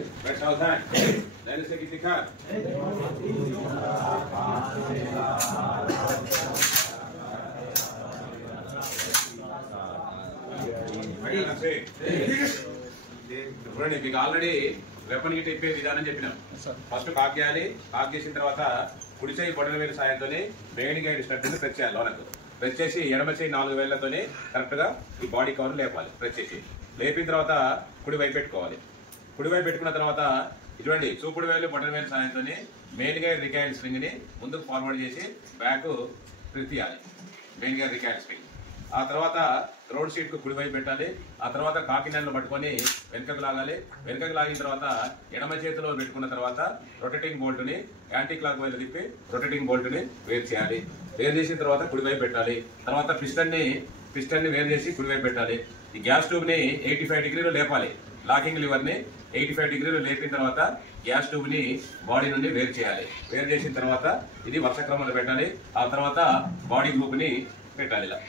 Right now, that. Let us take it to car. చూడండి మీకు already weapon Git ఇప్పే విధానం చెప్పినాం. ఫస్ట్ కాక్ చేయాలి. కాక్ చేసిన తర్వాత కుడి చేయి బొటన వేలు సాయంతో మెయిన్ గైడ్ స్టడ్ ప్రెస్ చేయాలి. లోనకు ప్రెస్ చేసి ఎడమ చేయి 4 వేళ్లతో కరెక్ట్ గా ఈ బాడీ కవర్ లేపాలి. ప్రెస్ చేసి లేపిన తర్వాత కుడి వైపు పెట్టుకోవాలి. కుడి వైపు పెట్టుకున్న తర్వాత చూడండి చూపుడు వేలు బొటన వేలు సాయంతో మెయిన్ గైడ్ రికాయిల్ స్ప్రింగ్ ని ముందుకు ఫార్వర్డ్ చేసి బ్యాక్ ప్రెస్ చేయాలి. Main guide recoil spring. ఆ తర్వాత రోడ్ షీట్ కు కుడి వైపు పెట్టాలి. ఆ తర్వాత కాకినాడలో పట్టుకొని వెనుకకు లాగాలి. వెనుకకు లాగిన తర్వాత ఎడమ చేతిలో పెట్టుకున్న తర్వాత రొటేటింగ్ బోల్ట్ ని యాంటీ క్లాక్ వైపు తిప్పి రొటేటింగ్ బోల్ట్ ని వేరు చేయాలి. వేరు చేసిన తర్వాత కుడి వైపు పెట్టాలి. తర్వాత పిస్టన్ ని వేరు చేసి కుడి వైపు పెట్టాలి. ఈ గ్యాస్ ట్యూబ్ ని 85 డిగ్రీలు లేపాలి. లాకింగ్ లివర్ ని 85 డిగ్రీలు లేపిన తర్వాత గ్యాస్ ట్యూబ్ ని బాడీ నుండి వేరు చేయాలి. వేరు చేసిన తర్వాత ఇది వరుస క్రమంలో పెట్టాలి. ఆ తర్వాత బాడీ గ్రూప్ ని పెట్టాలి. ఇలా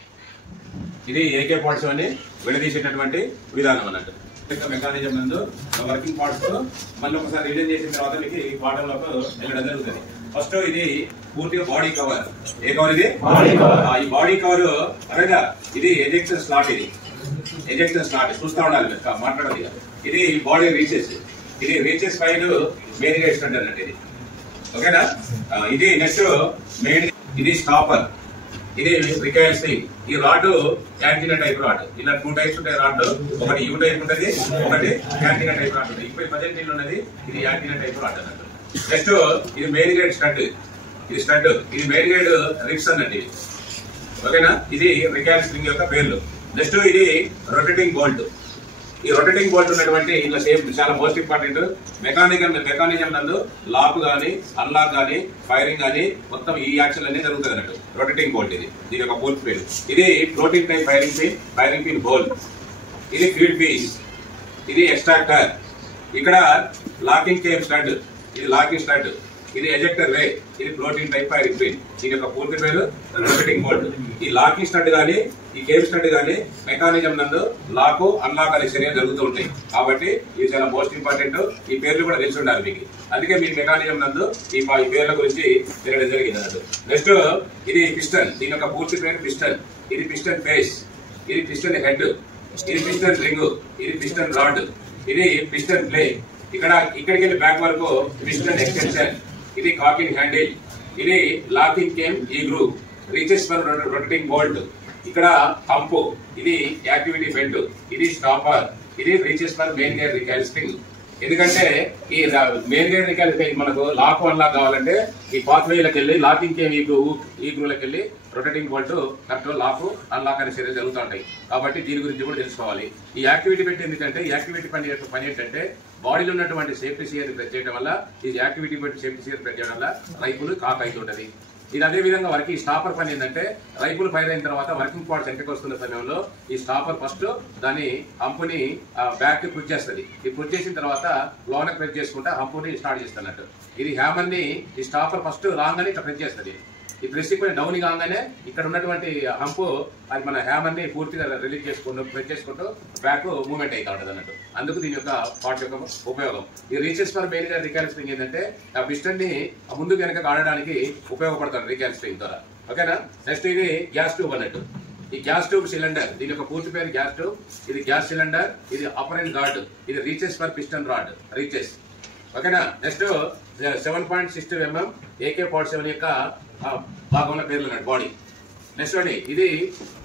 ఇది AK పార్ట్స్ అని విడదీసేటటువంటి విధానం అన్నట్టు. మెకానిజం నందు వర్కింగ్ పార్ట్స్ తో మళ్ళీ ఒకసారి రిలీజ్ చేసిన తర్వాత మీకు బాటమ్ లోకి వెళ్ళడం జరుగుతుంది. ఫస్ట్ ఇది పూర్తిగా బాడీ కవర్. ఏ కవర్ ఇది? ఈ బాడీ కవర్ అనగా ఇది ఎజెక్షన్ స్లాట్. ఇది ఎజెక్షన్ స్లాట్ చూస్తా ఉండాలి, మాట్లాడాలి. ఇది బాడీ రీచెస్. ఇది రీచెస్ పైన మెయిన్ గా ఇస్తుంది అన్నట్టు. ఇది ఓకేనా? ఇది నెక్స్ట్ మెయిన్. ఇది స్టాపర్. ఇది రికాయిల్ స్ప్రింగ్. ఈ రాడ్ యాంటీనా టైప్ రాడ్. ఇలా 2 టైప్స్ ఉంటాయి రాడ్. ఒకటి యూ టైప్ ఉంటుంది, ఒకటి యాంటీనా టైప్ రాడ్ ఉంటుంది. ఇప్పుడు 18 ఉన్నది ఇది యాంటీనా టైప్ రాడ్ అన్నట్టు. నెక్స్ట్ ఇది మెయిన్ గైడ్ స్టడ్. ఇది స్టడ్. ఇది మెయిన్ గైడ్ రిప్స్ అన్నట్టు. ఇది ఓకేనా? ఇది రికాయిల్ స్ప్రింగ్ యొక్క పేర్లు. నెక్స్ట్ ఇది రొటేటింగ్ బోల్ట్. ఈ రొటేటింగ్ బోల్ట్ ఉన్నటువంటి ఇలా షేప్ చాలా మోస్ట్ ఇంపార్టెంట్. మెకానిజం నందు లాక్ గానీ అన్లాక్ గానీ ఫైరింగ్ గానీ మొత్తం ఈ యాక్షన్ అన్ని జరుగుతుంది అన్నట్టు. రొటేటింగ్ బోల్ట్ ఇది. దీని యొక్క పూర్తి పేరు. ఇది floating type firing pin hole. ఇది ఫీడ్ పీస్. ఇది ఎక్స్ట్రాక్టర్. ఇక్కడ లాకింగ్ కేమ్ స్టడ్. ఇది లాకింగ్ స్టడ్. ఇది ఎజెక్టర్ వే. ఇది ఫ్లోటింగ్ టైప్ ఫైరింగ్ పిన్. దీని యొక్క పూర్తి పేరు రొటేటింగ్ బోల్ట్. ఈ లాకింగ్ స్టడ్ గానీ ఈ కేమ్ స్టడ్ గానీ మెకానిజం నందు లాక్ అన్లాక్ అనే చర్యలు జరుగుతూ ఉంటాయి. కాబట్టి ఇవి చాలా మోస్ట్ ఇంపార్టెంట్. ఈ పేర్లు కూడా తెలిసి ఉండాలి మీకు. అందుకే మీ మెకానిజం నందు ఈ పేర్ల గురించి తెలియడం జరిగింది అన్నట్టు. నెక్స్ట్ ఇది పిస్టన్. దీని యొక్క పూర్తి పేరు పిస్టన్. ఇది పిస్టన్ ఫేస్. ఇది పిస్టన్ హెడ్. ఇది పిస్టన్ రింగ్. ఇది పిస్టన్ రాడ్. ఇది పిస్టన్ ప్లే. ఇక్కడికి వెళ్ళి బ్యాక్ వరకు పిస్టన్ ఎక్స్టెన్షన్. ఇది కాకింగ్ హ్యాండిల్. ఇది లాకింగ్ కేమ్ ఈ group. Recess for rotating bolt. ఇక్కడ పంపు. ఇది యాక్టివిటీ బెల్ట్. ఇది స్టాపర్. ఇది recess for main gear recoil spring. ఎందుకంటే ఈ మెయిన్ గైర్ రికాయిల్ స్ప్రింగ్ మనకు లాక్ అన్లాక్ కావాలంటే ఈ పాత్వేలకు వెళ్ళి లాకింగ్ కేమ్ ఈ గ్రూలకు వెళ్ళి rotating bolt correct lock unlock అనే చర్యలు జరుగుతూ ఉంటాయి. కాబట్టి దీని గురించి కూడా తెలుసుకోవాలి. ఈ యాక్టివిటీ బెల్ట్ ఎందుకంటే ఈ యాక్టివిటీ పని ఏంటంటే బాడీలో ఉన్నటువంటి సేఫ్టీ సియర్ ప్రెస్ చేయడం వల్ల ఈ యాక్టివిటీ బెల్ట్ సేఫ్టీ సియర్ ప్రెస్ చేయడం వల్ల రైపులు కాక్ అవుతుంటది. ఇది అదే విధంగా వర్కింగ్ స్టాపర్ పని ఏంటంటే రైపులు ఫైర్ అయిన తర్వాత వర్కింగ్ పార్ట్స్ వెనకకి వస్తున్న సమయంలో ఈ స్టాపర్ ఫస్ట్ దాని హంపుని బ్యాక్ కి పుష్ చేస్తుంది. ఈ పుష్ చేసిన తర్వాత లోనకి ప్రెస్ చేసుకుంటా హంపుని స్టార్ట్ చేస్తున్నట్టు. ఇది హ్యామర్ ని ఈ స్టాపర్ ఫస్ట్ రాంగ్ అని ఇట్లా ప్రెస్ చేస్తుంది. ఈ ప్రెస్ డౌన్ కాగానే ఇక్కడ ఉన్నటువంటి హంపు అది మన హ్యామర్ ని పూర్తిగా రిలీజ్ చేసుకుంటూ ప్రెస్ చేసుకుంటూ బ్యాక్ మూవ్మెంట్ అవుతా ఉంటుంది అన్నట్టు. అందుకు దీని యొక్క పార్ట్ యొక్క ఉపయోగం. ఈ recess for main gear recoil spring ఏంటంటే ఆ పిస్టన్ ని ముందు వెనక ఆడడానికి ఉపయోగపడతాడు రికాయిల్ స్ప్రింగ్ ద్వారా. ఓకేనా? నెక్స్ట్ ఇది గ్యాస్ ట్యూబ్ అన్నట్టు. ఈ గ్యాస్ ట్యూబ్ సిలిండర్. దీని యొక్క పూర్తి పేరు గ్యాస్ ట్యూబ్. ఇది గ్యాస్ సిలిండర్. ఇది అపరెంట్ గార్డ్. ఇది recess for piston rod. Recess ఓకేనా? నెక్స్ట్ 7.62 mm AK-47 యొక్క భాగంలో పేర్లు అన్నట్టు బాడీ. నెక్స్ట్ అండి ఇది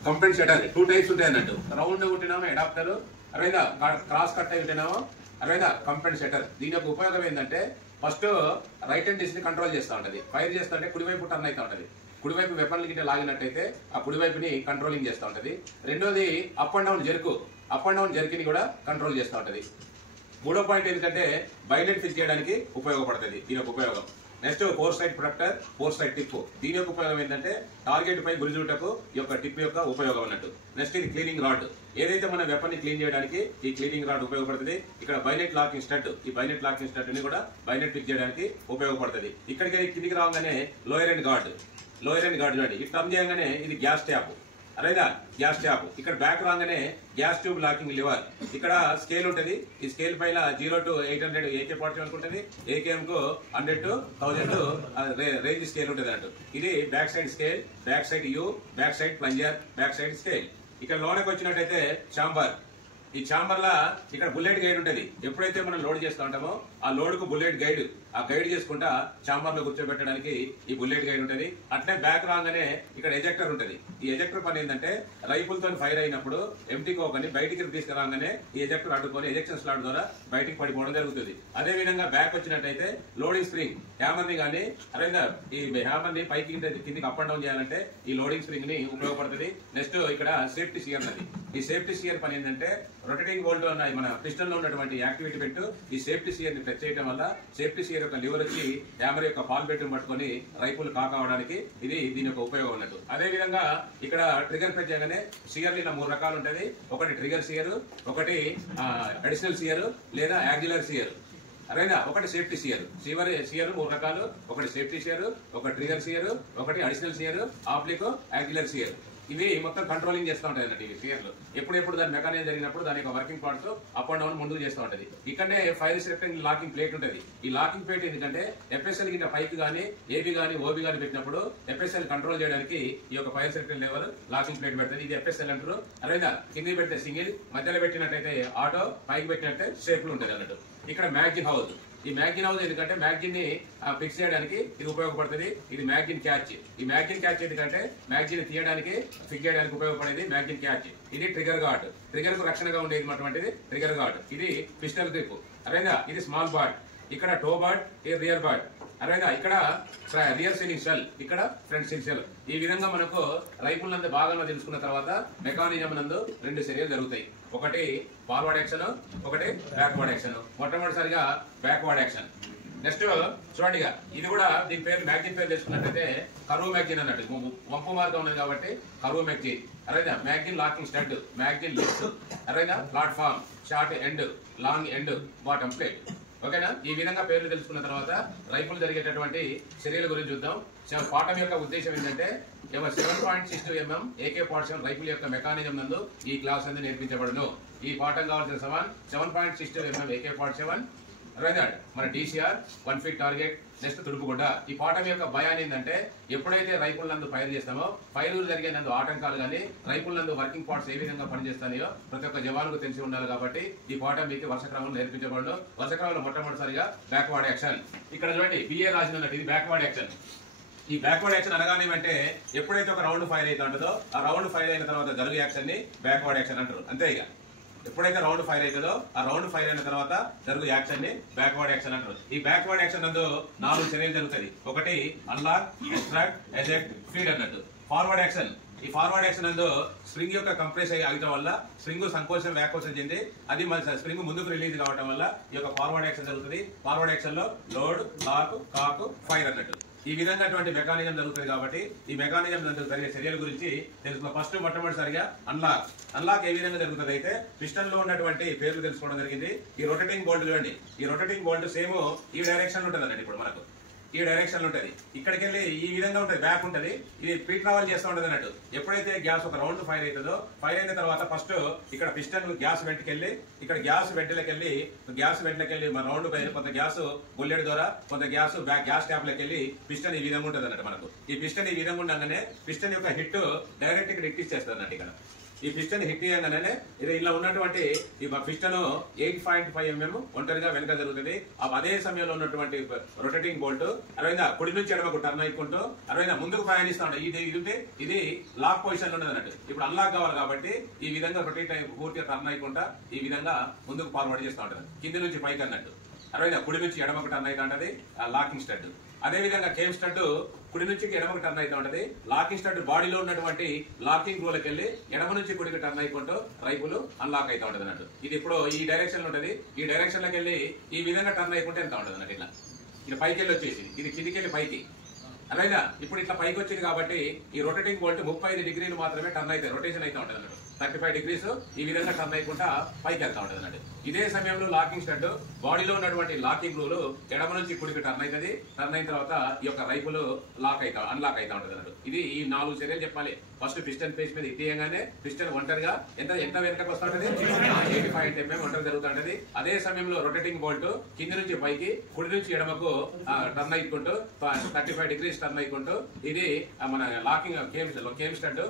కంపెన్సేటర్. 2 టైప్స్ ఉంటాయి అన్నట్టు. రౌండ్ ఉంటేనేమో అడాప్టర్, అరవైదా క్రాస్ కట్ అయి ఉంటేనేమో అరవైదా కంపెన్సేటర్. దీని యొక్క ఉపయోగం ఏంటంటే ఫస్ట్ రైట్ హ్యాండ్ డిస్ ని కంట్రోల్ చేస్తూ ఉంటది. ఫైర్ చేస్తూ ఉంటే కుడివైపు టర్న్ అవుతా ఉంటది. కుడివైపు వెపన్ గిట్ట లాగినట్టయితే ఆ కుడివైపుని కంట్రోలింగ్ చేస్తూ ఉంటది. రెండోది అప్ అండ్ డౌన్ జర్కిని కూడా కంట్రోల్ చేస్తూ ఉంటది. మూడో పాయింట్ ఏంటంటే బైలెట్ ఫిక్స్ చేయడానికి ఉపయోగపడుతుంది దీని యొక్క ఉపయోగం. Next 4 side protector, 4 side tip. దీని యొక్క ఉపయోగం ఏంటంటే టార్గెట్ పై గురిజుటకు ఈ యొక్క టిప్ యొక్క ఉపయోగం అన్నట్టు. నెక్స్ట్ ఇది క్లీనింగ్ రాడ్. ఏదైతే మన వెపన్ ని క్లీన్ చేయడానికి ఈ క్లీనింగ్ రాడ్ ఉపయోగపడుతుంది. ఇక్కడ బైనెట్ లాకింగ్ స్టడ్. ఈ బైనెట్ లాకింగ్ స్టడ్ ని కూడా బైనెట్ ఫిక్స్ చేయడానికి ఉపయోగపడుతుంది. ఇక్కడికి కిందికి రాగానే లోయర్ అండ్ గార్డ్ చూడండి. ఈ టర్న్ చేయగానే ఇది గ్యాస్ ట్యాప్. అదేదా గ్యాస్ ట్యాప్. ఇక్కడ బ్యాక్ రాగానే గ్యాస్ ట్యూబ్ లాకింగ్ లివర్. ఇక్కడ స్కేల్ ఉంటది. ఈ స్కేల్ పైన 0 to 800 AK-47 ఉంటుంది. AKM కు 100 to 1000 రేంజ్ స్కేల్ ఉంటుంది అన్నట్టు. ఇది back side scale, back side you, back side plunger, back side scale. ఇక్కడ లోనకి వచ్చినట్టయితే చాంబర్. ఈ చాంబర్ లా ఇక్కడ బుల్లెట్ గైడ్ ఉంటది. ఎప్పుడైతే మనం లోడ్ చేస్తూ ఉంటామో ఆ లోడ్ కు బుల్లెట్ గైడ్, ఆ గైడ్ చేసుకుంటా చాంబర్ లో కూర్చోబెట్టడానికి ఈ బుల్లెట్ గైడ్ ఉంటది. అట్లే బ్యాక్ రాగానే ఇక్కడ ఎజెక్టర్ ఉంటది. ఈ ఎజెక్టర్ పని ఏంటంటే రైఫుల్ తో ఫైర్ అయినప్పుడు ఎంటీ కోకని బయటికి తీసుకురాగానే ఈ ఎజెక్టర్ అడ్డుకొని ఎజెక్షన్ స్లాట్ ద్వారా బయటికి పడిపోవడం జరుగుతుంది. అదే విధంగా బ్యాక్ వచ్చినట్టయితే లోడింగ్ స్ప్రింగ్, హ్యామర్ ని గానీ అరేందా ఈ హ్యామర్ ని పైకి కిందికి అప్ అండ్ డౌన్ చేయాలంటే ఈ లోడింగ్ స్ప్రింగ్ ని ఉపయోగపడుతుంది. నెక్స్ట్ ఇక్కడ సేఫ్టీ సియర్ ఉన్నది. ఈ సేఫ్టీ సియర్ పని ఏంటంటే రొటేటింగ్ బోల్ట్ ఉన్నాయి మన పిస్టన్ లో ఉన్నటువంటి యాక్టివిటీ పెట్టు ఈ సేఫ్టీ సియర్ ని టచ్ చేయడం వల్ల సేఫ్టీ సియర్ యొక్క లివర్ వచ్చి హ్యామర్ యొక్క పాల్ బెట్టును పట్టుకొని రైఫుల్ కావడానికి ఇది దీని యొక్క ఉపయోగం ఉన్నట్టు. అదే విధంగా ఇక్కడ ట్రిగర్ ప్రెస్ చేయగానే సియర్ ఇలా 3 రకాలు ఉంటది. ఒకటి ట్రిగర్ సియర్, ఒకటి అడిషనల్ సియర్ లేదా యాక్సిలర్ సియర్. అరేనా ఒకటి సేఫ్టీ సియర్. సియర్ 3 రకాలు. ఒకటి సేఫ్టీ సియర్, ఒకటి ట్రిగర్ సియర్, ఒకటి అడిషనల్ సియర్, ఆప్లిక్ యాక్సిలర్ సియర్. ఇవి మొత్తం కంట్రోలింగ్ చేస్తూ ఉంటాయి అన్నట్టు. ఇవి సియర్లు ఎప్పుడెప్పుడు దాని మెకానిజం జరిగినప్పుడు దాని యొక్క working parts up and down ముందుకు చేస్తూ ఉంటది. ఇక్కడనే ఫైర్ రిసెప్టింగ్ లాకింగ్ ప్లేట్ ఉంటది. ఈ లాకింగ్ ప్లేట్ ఎందుకంటే ఎఫ్ఎస్ఎల్ కింద పైకి గానీ ఏబీ గానీ ఓబీ గానీ పెట్టినప్పుడు ఎఫ్ఎస్ఎల్ కంట్రోల్ చేయడానికి ఈ యొక్క ఫైర్ రిసెప్టింగ్ లెవెల్ లాకింగ్ ప్లేట్ పెడుతుంది. ఇది ఎఫ్ఎస్ఎల్ అంటారు. అదేదా కింది పెడితే సింగిల్, మధ్యలో పెట్టినట్టయితే ఆటో, పైకి పెట్టినట్టే షేప్ ఉంటుంది అన్నట్టు. ఇక్కడ మ్యాగజిన్ హౌస్. ఈ మ్యాగజిన్ హౌస్ ఎందుకంటే మ్యాగజిన్ ని ఫిక్స్ చేయడానికి ఇది ఉపయోగపడుతుంది. ఇది మ్యాగజిన్ క్యాచ్. ఈ మ్యాగజిన్ క్యాచ్ ఎందుకంటే మ్యాగజిన్ తీయడానికి ఫిక్స్ చేయడానికి ఉపయోగపడేది మ్యాగజిన్ క్యాచ్. ఇది ట్రిగర్ గార్డ్. ట్రిగర్ కు రక్షణగా ఉండేది ట్రిగర్ గార్డ్. ఇది పిస్టల్ గ్రిప్. అరేనా ఇది స్మాల్ బార్డ్. ఇక్కడ టో బార్డ్, ఇది రియర్ బార్డ్. అరేనా ఇక్కడ రియర్ సీలింగ్ షెల్, ఇక్కడ ఫ్రంట్ సీలింగ్ షెల్. ఈ విధంగా మనకు రైఫుల్ నందు భాగంగా తెలుసుకున్న తర్వాత మెకానిజం నందు 2 చర్యలు జరుగుతాయి. ఒకటి ఫార్వర్డ్ యాక్షన్, ఒకటి బ్యాక్వర్డ్ యాక్షన్. మొట్టమొదటిసారిగా బ్యాక్వర్డ్ యాక్షన్. నెక్స్ట్ చూడండి, ఇది కూడా దీని పేరు మ్యాగజిన్ పేరు తెలుసుకున్నట్టయితే కర్వ్ మ్యాగజిన్ అన్నట్టు. వంపు మార్గం ఉన్నది కాబట్టి curve magazine. Arena magazine locking stud, magazine lips, arena platform, short end, long end, bottom plate. ఓకేనా? ఈ విధంగా పేర్లు తెలుసుకున్న తర్వాత రైఫుల్ జరిగేటటువంటి చర్యల గురించి చూద్దాం. పాఠం యొక్క ఉద్దేశం ఏంటంటే 7.62 mm AK-47 రైఫిల్ యొక్క మెకానిజం నందు ఈ క్లాస్ అనేది నేర్పించబడును. ఈ పాఠం కావాల్సిన సమాన్ 7.62 mm AK-47 మన DCR 1 feet టార్గెట్. నెక్స్ట్ తుడుపుగుడ్డ. ఈ పాఠం యొక్క భయాన్ని ఏంటంటే ఎప్పుడైతే రైఫుల్ నందు ఫైర్ చేస్తామో ఫైర్ జరిగే నందు ఆటంకాలు కానీ రైఫుల్ నందు వర్కింగ్ పార్ట్స్ ఏ విధంగా పనిచేస్తాయో ప్రతి ఒక్క జవానుకు తెలిసి ఉండాలి. కాబట్టి ఈ పాఠం మీకు వర్ష క్రమంలో నేర్పించబడను. వర్ష క్రమంలో మొట్టమొదటిసారిగా బ్యాక్వర్డ్ యాక్షన్. ఇక్కడ చూడండి BA రాసినట్టు ఇది బ్యాక్వర్డ్ యాక్షన్. ఈ బ్యాక్వర్డ్ యాక్షన్ అనగానే అంటే ఎప్పుడైతే ఒక రౌండ్ ఫైర్ అయితే ఉంటుందో ఆ రౌండ్ ఫైర్ అయిన తర్వాత జరిగే యాక్షన్ ని బ్యాక్వర్డ్ యాక్షన్ అంటారు. అంతే. ఇక ఎప్పుడైతే రౌండ్ ఫైర్ అవుతుందో ఆ రౌండ్ ఫైర్ అయిన తర్వాత జరుగు యాక్షన్ ని బ్యాక్వర్డ్ యాక్షన్ అంటారు. ఈ బ్యాక్వర్డ్ యాక్షన్ నందు 4 చర్యలు జరుగుతుంది. ఒకటి అన్లాక్, ఎక్స్ట్రాక్ట్, ఎజెక్ట్, ఫీడ్ అన్నట్టు. Forward action. ఈ ఫార్వర్డ్ యాక్షన్ నందు స్ప్రింగ్ యొక్క కంప్రెస్ అయ్యి ఆగటం వల్ల స్ప్రింగ్ సంకోచం వ్యాకోచం చెంది అది మన స్ప్రింగ్ ముందుకు రిలీజ్ కావడం వల్ల ఈ యొక్క ఫార్వర్డ్ యాక్షన్ జరుగుతుంది. ఫార్వర్డ్ యాక్షన్ లో లోడ్, లాక్, కాక్, ఫైర్ అన్నట్టు. ఈ విధంగా మెకానిజం జరుగుతుంది. కాబట్టి ఈ మెకానిజం జరిగే చర్యల గురించి తెలుసుకున్నాం. ఫస్ట్ మొట్టమొదటిసారిగా అన్లాక్. అన్లాక్ ఏ విధంగా జరుగుతుంది అయితే పిస్టన్ లో ఉన్నటువంటి పేర్లు తెలుసుకోవడం జరిగింది. ఈ రొటేటింగ్ బోల్ట్ చూడండి. ఈ రొటేటింగ్ బోల్ట్ సేమ్ ఈ డైరెక్షన్ లో ఉంటుంది అన్నట్టు. ఇప్పుడు మనకు ఈ డైరెక్షన్ లో ఉంటది. ఇక్కడికి వెళ్ళి ఈ విధంగా ఉంటది, బ్యాక్ ఉంటది. ఇది పీట్ ట్రావెల్ చేస్తూ ఉంటది అన్నట్టు. ఎప్పుడైతే గ్యాస్ ఒక రౌండ్ ఫైర్ అవుతుందో ఫైర్ అయిన తర్వాత ఫస్ట్ ఇక్కడ పిస్టన్ గ్యాస్ వెంటకెళ్ళి ఇక్కడ గ్యాస్ వెంటలకెళ్ళి మన రౌండ్ పైన కొంత గ్యాస్ బుల్లెట్ ద్వారా కొంత గ్యాస్ గ్యాస్ ట్యాప్ లకి వెళ్ళి పిస్టన్ ఈ విధంగా ఉంటది అన్నట్టు. మనకు ఈ పిస్టన్ ఈ విధంగా ఉండగానే పిస్టన్ యొక్క హిట్ డైరెక్ట్ ఇక్కడ హిట్ ఇచ్చేస్తుంది అన్నట్టు. ఇక్కడ ఈ పిస్టన్ హిట్ చేయగానే ఇది ఇలా ఉన్నటువంటి ఈ పిస్టన్ 8.5 mm ఒంటరిగా వెనక జరుగుతుంది. అదే సమయంలో ఉన్నటువంటి రొటేటింగ్ బోల్ట్ అరవైనా కుడి నుంచి ఎడమకు టర్న్ అయికుంటూ అరవైనా ముందుకు ప్రయాణిస్తా ఉంటాయి. ఇది లాక్ పొజిషన్ లో ఉన్నది అన్నట్టు. ఇప్పుడు అన్లాక్ కావాలి కాబట్టి ఈ విధంగా రొటేట్ పూర్తిగా టర్న్ అయికుంటా ఈ విధంగా ముందుకు ఫార్వర్డ్ చేస్తూ ఉంటది. కింది నుంచి పైకి అన్నట్టు. అరవైనా కుడి నుంచి ఎడమకు టర్న్ అవుతా ఉంటది లాకింగ్ స్టడ్. అదే విధంగా కేమ్ స్టడ్ కుడి నుంచి ఎడమకు టర్న్ అవుతా ఉంటది. లాకింగ్ స్టడ్ బాడీలో ఉన్నటువంటి లాకింగ్ రూల్కి వెళ్ళి ఎడమ నుంచి కుడికి టర్న్ అయికుంటూ రైఫుల్ అన్లాక్ అవుతా ఉంటది అన్నట్టు. ఇది ఇప్పుడు ఈ డైరెక్షన్ లో ఉంటది. ఈ డైరెక్షన్ లోకి వెళ్ళి ఈ విధంగా టర్న్ అయికుంటే ఎంత ఉంటది అన్నట్టు. ఇట్లా పైకి వెళ్ళి వచ్చేసి ఇది కిందికి వెళ్ళి పైకి అలాగా ఇప్పుడు ఇట్లా పైకి వచ్చింది కాబట్టి ఈ రొటేటింగ్ బోల్ట్ 35 degrees మాత్రమే టర్న్ అయితే రొటేషన్ అయితే ఉంటది అన్నట్టు. 35 degrees ఈ విధంగా టర్న్ అయ్యకుండా పైకి వెళ్తా ఉంటుంది అన్నట్టు. ఇదే సమయంలో లాకింగ్ స్టడ్ బాడీలో ఉన్నటువంటి లాకింగ్ రూలు ఎడమ నుంచి కుడికి టర్న్ అవుతుంది. టర్న్ అయిన తర్వాత ఈ యొక్క రైపులు అన్లాక్ అవుతా ఉంటుంది అన్నట్టు. ఇది ఈ 4 చర్యలు చెప్పాలి. ఫస్ట్ పిస్టన్ పేస్ మీద ఇట్టేయగానే పిస్టన్ ఒంటరిగా ఎంత వెనకకు వస్తూ ఉంటుంది, 85 mm ఒంటరి జరుగుతుంటది. అదే సమయంలో రొటేటింగ్ బోల్ట్ కింది నుంచి పైకి కుడి నుంచి ఎడమకు టర్న్ అయ్యుకుంటూ 35 degrees టర్న్ అయ్యుకుంటూ ఇది మన లాకింగ్ కేమ్ స్టడ్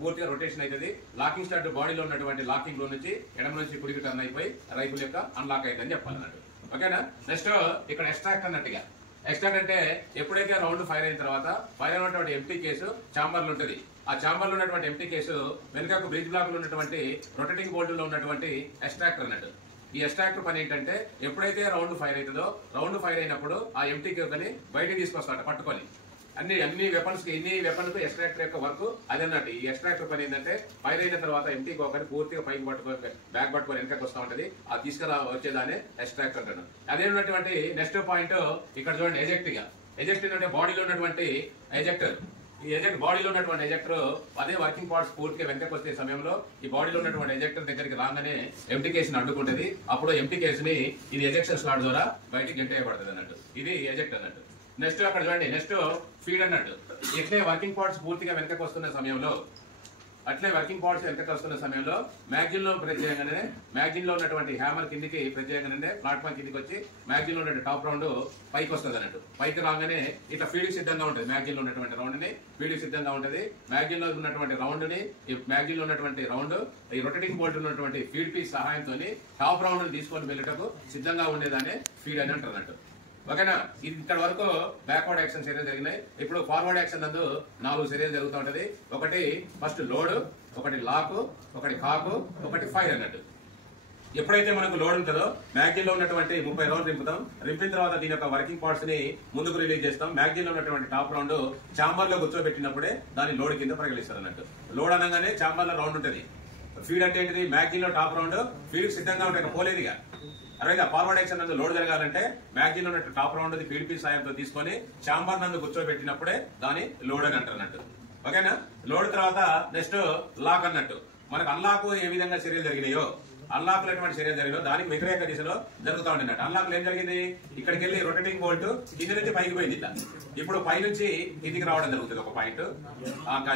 పూర్తిగా రొటేషన్ అవుతుంది. లాకింగ్ స్టడ్ బాడీలో ఉన్నటువంటి లాకింగ్ రూమ్ నుంచి ఎడమ నుంచి కుడికి టర్న్ అయిపోయి రైఫుల్ యొక్క అన్లాక్ అవుతుందని చెప్పాలన్నట్టు. ఓకేనా. నెక్స్ట్ ఇక్కడ ఎక్స్ట్రాక్ట్ అన్నట్టుగా. ఎక్స్ట్రాక్ట్ అంటే ఎప్పుడైతే రౌండ్ ఫైర్ అయిన తర్వాత ఫైర్ అయినటువంటి ఎంటీ కేసు చాంబర్లు ఉంటుంది. ఆ చాంబర్ లో ఉన్నటువంటి ఎంటీ కేసు వెనుకకు బ్రిడ్జ్ బ్లాక్ లో ఉన్నటువంటి రొటేటింగ్ బోల్ట్ లో ఉన్నటువంటి ఎక్స్ట్రాక్టర్ అన్నట్టు. ఈ ఎక్స్ట్రాక్టర్ పని ఏంటంటే ఎప్పుడైతే రౌండ్ ఫైర్ అవుతుందో రౌండ్ ఫైర్ అయినప్పుడు ఆ ఎంటీ కేసుని బయటకు తీసుకొస్తాడు పట్టుకొని. అన్ని వెపన్స్ కి ఎన్ని వెపన్ కు ఎక్స్ట్రాక్టర్ యొక్క వర్క్ అదన్నట్టు. ఈ ఎక్స్ట్రాక్టర్ పని ఏంటంటే ఫైర్ అయిన తర్వాత ఎంటీ కోకని పూర్తిగా పైకి పట్టుకొని బ్యాక్ పట్టుకొని వెనకకి వస్తూ ఉంటది. ఆ వచ్చేదాన్ని ఎక్స్ట్రాక్టర్ అంటాడు. అదే ఉన్నటువంటి నెక్స్ట్ పాయింట్ ఇక్కడ చూడండి. ఎజెక్ట్ అంటే బాడీలో ఉన్నటువంటి ఎజెక్టర్. ఈ బాడీలో ఉన్నటువంటి ఎజెక్టర్ అదే వర్కింగ్ పార్ట్స్ పూర్తిగా వెనకకి వచ్చే సమయంలో ఈ బాడీలో ఉన్నటువంటి ఎజెక్టర్ దగ్గరికి రాగానే ఎంటీ కేసుని అడ్డుకుంటది. అప్పుడు ఎంటీ కేసుని ఇది ఎజెక్షన్ స్లాట్ ద్వారా బయటికి గెంటేయబడుతుంది అన్నట్టు. ఇది ఎజెక్ట్ అన్నట్టు. నెక్స్ట్ అక్కడ చూడండి. నెక్స్ట్ ఫీడ్ అన్నట్టు. ఎట్లే వర్కింగ్ పార్ట్స్ పూర్తిగా వెనకకి వస్తున్న సమయంలో మ్యాగజిన్ లో ప్రెస్ చేయగానే మ్యాగజిన్ లో ఉన్నటువంటి హ్యామర్ కిందికి ప్రెస్ చేయగానే ప్లాట్ఫామ్ కిందికి వచ్చి మ్యాగజిన్ లో ఉన్న టాప్ రౌండ్ పైకి వస్తుంది అన్నట్టు. పైకి రాగానే ఇట్లా ఫీడ్ సిద్ధంగా ఉంటుంది. మ్యాగజిన్ లో ఉన్నటువంటి రౌండ్ ని ఫీడ్ సిద్ధంగా ఉంటుంది. మ్యాగజిన్ లో ఉన్నటువంటి రౌండ్ ని మ్యాగజిన్ లో ఉన్నటువంటి రౌండ్ ఈ రొటేటింగ్ బోల్ట్ ఉన్నటువంటి ఫీడ్ పీస్ సహాయంతో టాప్ రౌండ్ ని తీసుకొని వెళ్ళటకు సిద్ధంగా ఉండేదాన్ని ఫీడ్ అని అంటారు అన్నట్టు. ఓకేనా. ఇక్కడ వరకు బ్యాక్వర్డ్ యాక్షన్ చర్యలు జరిగినాయి. ఇప్పుడు ఫార్వర్డ్ యాక్షన్ నందు 4 చర్యలు జరుగుతూ ఉంటది. ఒకటి ఫస్ట్ లోడ్, ఒకటి లాక్, ఒకటి కాకు, ఒకటి ఫైర్ అన్నట్టు. ఎప్పుడైతే మనకు లోడ్ ఉంటుందో మ్యాగజిన్ లో ఉన్నటువంటి 30 రౌండ్ రింపిన తర్వాత దీని యొక్క వర్కింగ్ పార్ట్స్ ని ముందుకు రిలీజ్ చేస్తాం. మ్యాగజిన్ లో ఉన్నటువంటి టాప్ రౌండ్ చాంబర్ లో కూర్చోబెట్టినప్పుడే దాన్ని లోడ్ కింద పరిగణిస్తారు అన్నట్టు. లోడ్ అనగానే చాంబర్ లో రౌండ్ ఉంటుంది. ఫీడ్ అంటే ఏంటిది, మ్యాగజిన్ లో టాప్ రౌండ్ ఫీడ్ సిద్ధంగా ఉంటాయి, పోలేదుగా. అలాగే ఫార్వర్డ్ యాక్షన్ నందు లోడ్ జరగాలంటే మ్యాగజిన్ లో ఉన్న టాప్ రౌండ్ ఫీడ్ పీస్ సాయంతో తీసుకొని చాంబర్ నందు కూర్చోబెట్టినప్పుడే దాని లోడ్ అని అంటారు అన్నట్టు. ఓకేనా. లోడ్ తర్వాత నెక్స్ట్ లాక్ అన్నట్టు. మనకు అన్లాక్ ఏ విధంగా చర్యలు జరిగినాయో అన్లాక్ ఎటువంటి చర్యలు జరిగినాయో దానికి వ్యతిరేక దిశలో జరుగుతూ ఉంటున్నట్టు. అన్లాక్ ఏం జరిగింది, ఇక్కడికి వెళ్ళి రొటేటింగ్ బోల్ట్ కింది నుంచి పైకి పోయింది. ఇట్లా ఇప్పుడు పై నుంచి కిందికి రావడం జరుగుతుంది ఒక పాయింట్.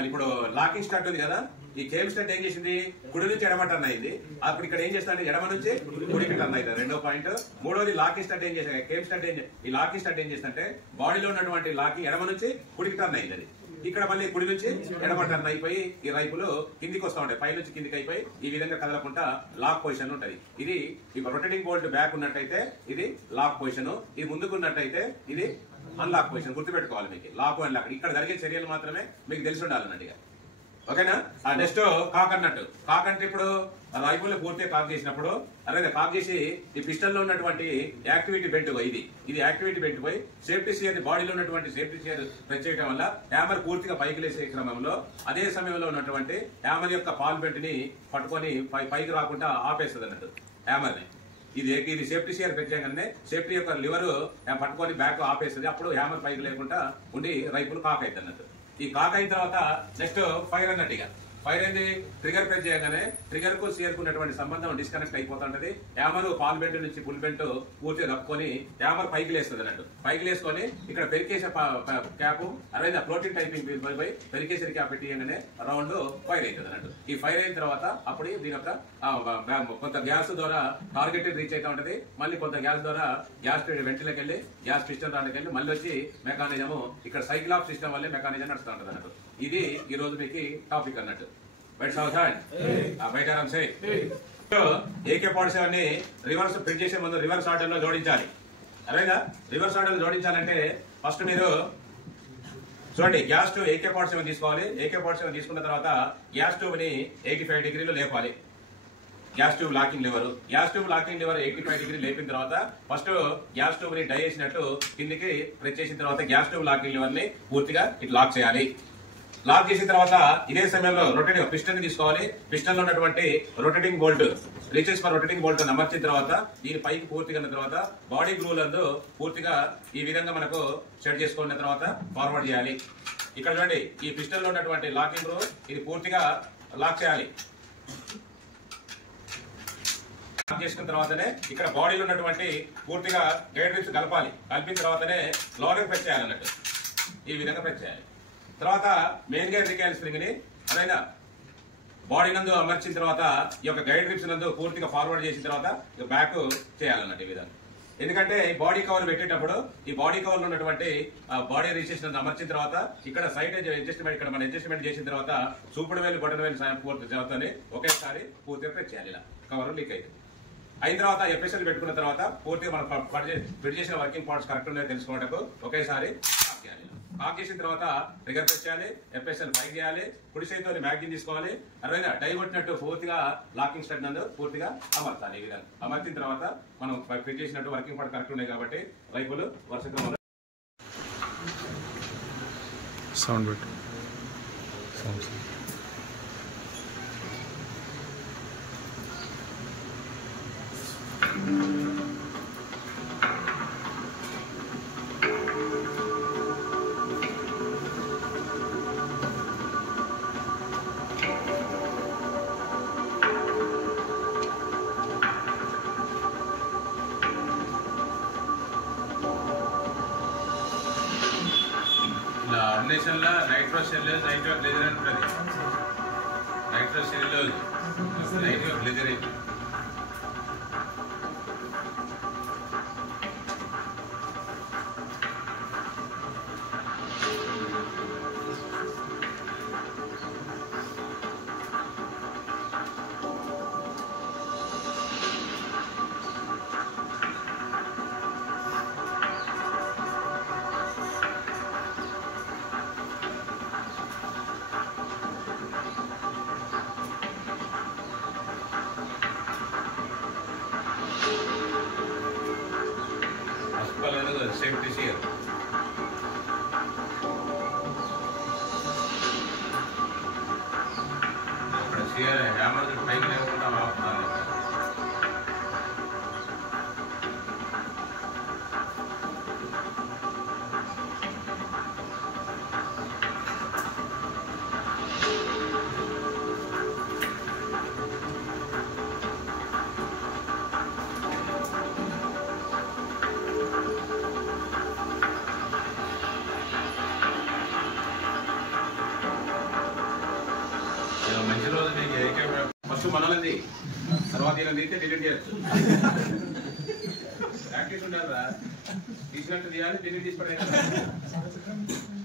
ఇప్పుడు లాకింగ్ స్టార్ట్ ఉంది కదా, ఈ కేమ్ స్టార్ట్ ఏం చేసింది, కుడి నుంచి ఎడమ టర్న్ అయింది. అప్పుడు ఇక్కడ ఏం చేస్తాడు, ఎడమ నుంచి కుడికి టర్న్ అవుతుంది. రెండో పాయింట్. మూడోది లాకింగ్ స్టార్ట్ ఏం చేశారు, కేమ్ స్టార్ట్ ఈ లాకింగ్ స్టార్ట్ ఏం చేస్తుంటే బాడీలో ఉన్నటువంటి లాకింగ్ ఎడమ నుంచి కుడికి టర్న్ అయింది. అది ఇక్కడ మళ్ళీ కుడి నుంచి ఎడమ టర్న్ అయిపోయి ఈ రైపులు కిందికి వస్తూ ఉంటాయి. పై నుంచి కిందికి అయిపోయి ఈ విధంగా కదలకుండా లాక్ పొజిషన్ ఉంటది. ఇది ఇప్పుడు రొటేటింగ్ బోల్ట్ బ్యాక్ ఉన్నట్టయితే ఇది లాక్ పొజిషన్, ఇది ముందుకున్నట్టయితే ఇది అన్లాక్ పొజిషన్. గుర్తుపెట్టుకోవాలి మీకు లాక్ అన్లాక్. ఇక్కడ జరిగే చర్యలు మాత్రమే మీకు తెలిసి ఉండాలన్నట్టుగా. ఓకేనా. నెక్స్ట్ కాక్ అన్నట్టు. కాక్ అంటే ఇప్పుడు రైఫుల్ పూర్తిగా కాక్ చేసినప్పుడు అలాగే కాక్ చేసి ఈ పిస్టల్ లో ఉన్నటువంటి యాక్టివిటీ బెల్ట్ ఇది యాక్టివిటీ బెల్ట్ పోయి సేఫ్టీ షియర్ బాడీలో ఉన్నటువంటి సేఫ్టీ షియర్ ప్రెస్ చేయడం వల్ల హ్యామర్ పూర్తిగా పైకి లేసే క్రమంలో అదే సమయంలో ఉన్నటువంటి హ్యామర్ యొక్క పాల్ బెల్ట్ ని పట్టుకొని పైకి రాకుండా ఆపేస్తుంది అన్నట్టు హ్యామర్ ని. ఇది సేఫ్టీ షియర్ ప్రెస్ చేయగానే సేఫ్టీ యొక్క లివర్ పట్టుకొని బ్యాక్ ఆపేస్తుంది. అప్పుడు హ్యామర్ పైకి లేకుండా ఉండి రైఫుల్ కాక్ అవుతుంది అన్నట్టు. ఈ కాక్ అయిన తర్వాత నెక్స్ట్ ఫైర్ అన్నట్టుగా. ఫైర్ ఏంది, ట్రిగర్ ప్రెస్ చేయగానే ట్రిగర్ కు సియర్ కు ఉన్నటువంటి సంబంధం డిస్కనెక్ట్ అయిపోతుంటది. హ్యామర్ పాల్ బెల్ట్ నుంచి ఫుల్ బెల్ట్ పూర్తిగా కప్పుకొని హ్యామర్ పైకి లేస్తుంది అన్నట్టు. పైకి లేసుకొని ఇక్కడ పెరికేసే క్యాప్ అలాగే ప్రోటీన్ టైపింగ్ పెరికేసే క్యాప్ పెట్టియగానే రౌండ్ ఫైర్ అవుతుంది అన్నట్టు. ఈ ఫైర్ అయిన తర్వాత అప్పుడు దీని యొక్క కొంత గ్యాస్ ద్వారా టార్గెట్ రీచ్ అవుతా ఉంటది. మళ్ళీ కొంత గ్యాస్ ద్వారా గ్యాస్ వెంటిలోకి వెళ్ళి గ్యాస్ పిస్టన్ దానికి వెళ్ళి మళ్ళీ వచ్చి మెకానిజం ఇక్కడ సైకిల్ ఆఫ్ సిస్టమ్ వల్లే మెకానిజం నడుస్తూ ఉంటది అన్నట్టు. ఇది ఈ రోజు మీకు టాపిక్ అన్నట్టు. AK-47 ని రివర్స్ ప్రింట్ చేసే ముందు రివర్స్ ఆర్డర్ లో జోడించాలి. అలాగా రివర్స్ ఆర్డర్ జోడించాలంటే ఫస్ట్ మీరు చూడండి, గ్యాస్ ట్యూబ్ AK-47 తీసుకోవాలి. AK-47 తీసుకున్న తర్వాత గ్యాస్ ట్యూబ్ ని 85 డిగ్రీలు లేపాలి. Gas tube locking lever 85 degree లేపిన తర్వాత ఫస్ట్ గ్యాస్ ట్యూబ్ ని డై చేసినట్టు కిందికి ప్రెస్ చేసిన తర్వాత గ్యాస్ ట్యూబ్ లాకింగ్ లివర్ ని పూర్తిగా ఇట్లా లాక్ చేయాలి. లాక్ చేసిన తర్వాత ఇదే సమయంలో రొటేటింగ్ పిస్టన్ తీసుకోవాలి. పిస్టన్ లో ఉన్నటువంటి rotating bolt reaches for rotating bolt అమర్చిన తర్వాత దీని పైకి పూర్తిగా తర్వాత బాడీ గ్రూవ్ లందు పూర్తిగా ఈ విధంగా మనకు సెట్ చేసుకున్న తర్వాత ఫార్వర్డ్ చేయాలి. ఇక్కడ చూడండి, ఈ పిస్టన్ లో ఉన్నటువంటి లాకింగ్ గ్రూవ్ ఇది పూర్తిగా లాక్ చేయాలి. చేసుకున్న తర్వాతనే ఇక్కడ బాడీలో ఉన్నటువంటి పూర్తిగా గైడ్ రిప్స్ కలపాలి. కలిపిన తర్వాతనే లోనకి ప్రెస్ చేయాలన్నట్టు. ఈ విధంగా ప్రెస్ చేయాలి. తర్వాత మెయిన్ గైడ్ రికాయిల్ స్ప్రింగ్ ని అదైనా బాడీ నందు అమర్చిన తర్వాత ఈ యొక్క గైడ్ రిప్స్ నందు పూర్తిగా ఫార్వర్డ్ చేసిన తర్వాత బ్యాక్ చేయాలన్నట్టు ఈ విధంగా. ఎందుకంటే బాడీ కవర్ పెట్టేటప్పుడు ఈ బాడీ కవర్ లో ఉన్నటువంటి బాడీ రిజిస్ట్రేషన్ అమర్చిన తర్వాత ఇక్కడ సైడ్ అడ్జస్ట్మెంట్ ఇక్కడ మనం అడ్జస్ట్మెంట్ చేసిన తర్వాత చూపుడు వేలు బటన్ వేలు సాయం పూర్తి తర్వాత ఒకేసారి పూర్తిగా ప్రెస్ చేయాలి. ఇలా కవర్ లీక్ అయితే అయిన తర్వాత ఎఫ్ఎస్ఎల్ పెట్టుకున్న తర్వాత పూర్తిగా మనం ఫిట్ చేసిన వర్కింగ్ పార్ట్స్ కరెక్ట్ ఉన్నాయో తెలుసుకోవడానికి ఒకేసారి కాక్ చేయాలి. కాక్ చేసిన తర్వాత ట్రిగర్ ప్రెస్ చేయాలి. ఎఫ్ఎస్ఎల్ పైకి చేయాలి. కుడి చేతితో మ్యాగ్జిన్ తీసుకోవాలి. అరవైనా టై కొట్టినట్టు పూర్తిగా లాకింగ్ స్టడ్ నందు పూర్తిగా అమర్తాలి. ఈ విధంగా అమర్చిన తర్వాత మనం ఫిట్ చేసినట్టు వర్కింగ్ పార్ట్ కరెక్ట్ ఉన్నాయి కాబట్టి వైపులు వరుసగా సౌండ్ పెట్టు. ఆర్డినేషన్ లో నైట్రో సెల్యూలోజ్ నైట్రో గ్లిజరిన్ ఉంటుంది. Nitro cellulose nitro glycerine safety sear అక్కడ షేర్ హ్యామర్ పైకి లేకుండా ఆపుతాను. మంచి రోజు నీకు ఫస్ట్ మనల్ని తర్వాత ఇలా నీతే డిలీట్ చేయొచ్చు. ప్రాక్టీస్ ఉండాలి రా. తీసినట్టు తీయాలి, డిలీట్ తీసి పడేయాలి.